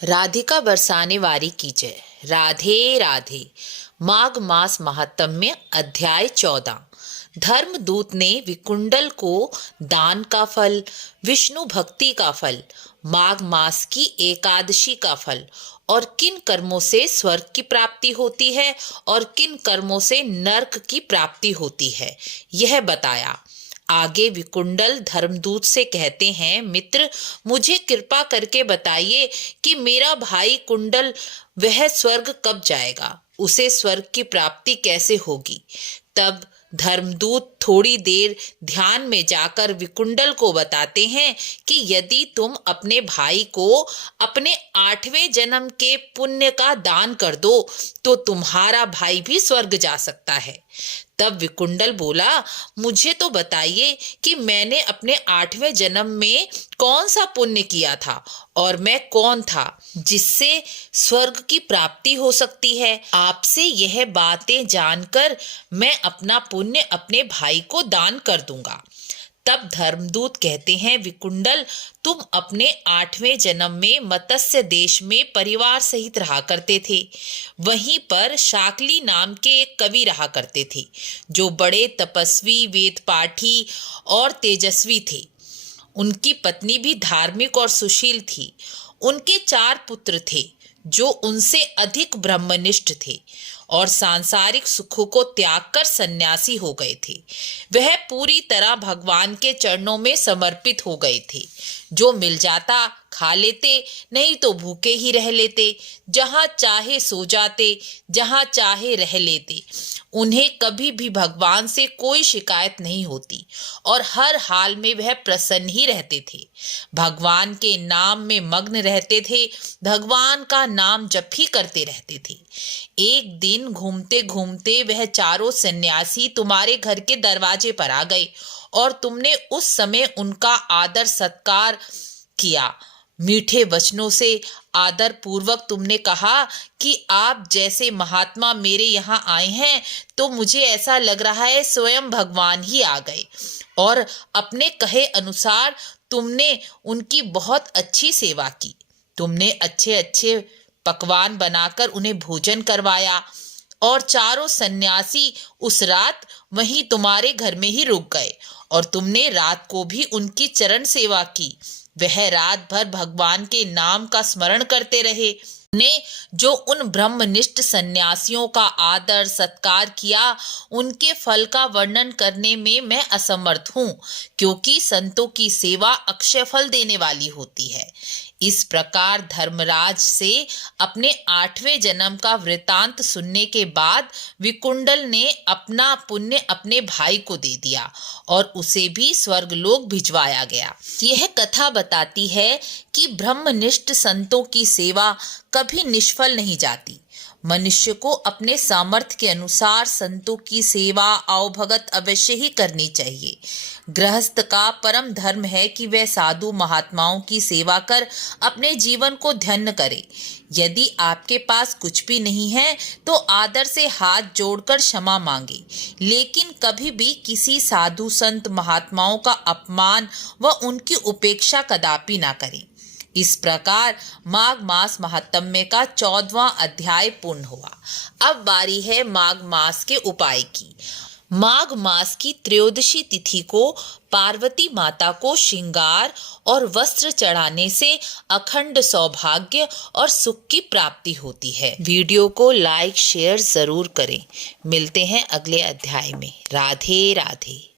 राधिका बरसाने वारी की जय। राधे राधे। माघ मास महात्म्य अध्याय 14। धर्मदूत ने विकुंडल को दान का फल, विष्णु भक्ति का फल, माघ मास की एकादशी का फल और किन कर्मों से स्वर्ग की प्राप्ति होती है और किन कर्मों से नरक की प्राप्ति होती है, यह बताया। आगे विकुंडल धर्मदूत से कहते हैं, मित्र, मुझे कृपा करके बताइए कि मेरा भाई कुंडल वह स्वर्ग कब जाएगा, उसे स्वर्ग की प्राप्ति कैसे होगी। तब धर्मदूत थोड़ी देर ध्यान में जाकर विकुंडल को बताते हैं कि यदि तुम अपने भाई को अपने 8वें जन्म के पुण्य का दान कर दो तो तुम्हारा भाई भी स्वर्ग जा सकता है। तब विकुंडल बोला, मुझे तो बताइए कि मैंने अपने 8वें जन्म में कौन सा पुण्य किया था और मैं कौन था जिससे स्वर्ग की प्राप्ति हो सकती है। आपसे यह बातें जानकर मैं अपना पुण्य अपने भाई को दान कर दूंगा। तब धर्मदूत कहते हैं, विकुंडल, तुम अपने 8वें जन्म में मत्स्य देश में परिवार सहित रहा करते थे। वहीं पर शाकली नाम के एक कवि रहा करते थे, जो बड़े तपस्वी, वेद पाठी और तेजस्वी थे। उनकी पत्नी भी धार्मिक और सुशील थी। उनके 4 पुत्र थे, जो उनसे अधिक ब्रह्मनिष्ठ थे और सांसारिक सुखों को त्याग कर सन्यासी हो गए थे। वह पूरी तरह भगवान के चरणों में समर्पित हो गए थे। जो मिल जाता खा लेते, नहीं तो भूखे ही रह लेते। जहाँ चाहे सो जाते, जहाँ चाहे रह लेते। उन्हें कभी भी भगवान से कोई शिकायत नहीं होती और हर हाल में वह प्रसन्न ही रहते थे। भगवान के नाम में मग्न रहते थे, भगवान का नाम जप ही करते रहते थे। एक दिन घूमते घूमते वह चारों सन्यासी तुम्हारे घर के दरवाजे पर आ गए और तुमने उस समय उनका आदर सत्कार किया। मीठे वचनों से आदर पूर्वक तुमने कहा कि आप जैसे महात्मा मेरे यहाँ आए हैं तो मुझे ऐसा लग रहा है स्वयं भगवान ही आ गए। और अपने कहे अनुसार तुमने उनकी बहुत अच्छी सेवा की। तुमने अच्छे अच्छे पकवान बनाकर उन्हें भोजन करवाया और चारों सन्यासी उस रात वहीं तुम्हारे घर में ही रुक गए और तुमने रात को भी उनकी चरण सेवा की। वह रात भर भगवान के नाम का स्मरण करते रहे। ने जो उन ब्रह्मनिष्ठ सन्यासियों का आदर सत्कार किया, उनके फल का वर्णन करने में मैं असमर्थ हूँ, क्योंकि संतों की सेवा अक्षय फल देने वाली होती है। इस प्रकार धर्मराज से अपने 8वें जन्म का वृतांत सुनने के बाद विकुंडल ने अपना पुण्य अपने भाई को दे दिया और उसे भी स्वर्गलोक भिजवाया गया। यह कथा बताती है कि ब्रह्मनिष्ठ संतों की सेवा कभी निष्फल नहीं जाती। मनुष्य को अपने सामर्थ्य के अनुसार संतों की सेवा अवभगत अवश्य ही करनी चाहिए। गृहस्थ का परम धर्म है कि वह साधु महात्माओं की सेवा कर अपने जीवन को धन्य करे। यदि आपके पास कुछ भी नहीं है तो आदर से हाथ जोड़कर क्षमा मांगे, लेकिन कभी भी किसी साधु संत महात्माओं का अपमान व उनकी उपेक्षा कदापि ना करें। इस प्रकार माघ मास महात्म्य का 14वां अध्याय पूर्ण हुआ। अब बारी है माघ मास के उपाय की। माघ मास की त्रयोदशी तिथि को पार्वती माता को श्रृंगार और वस्त्र चढ़ाने से अखंड सौभाग्य और सुख की प्राप्ति होती है। वीडियो को लाइक शेयर जरूर करें। मिलते हैं अगले अध्याय में। राधे राधे।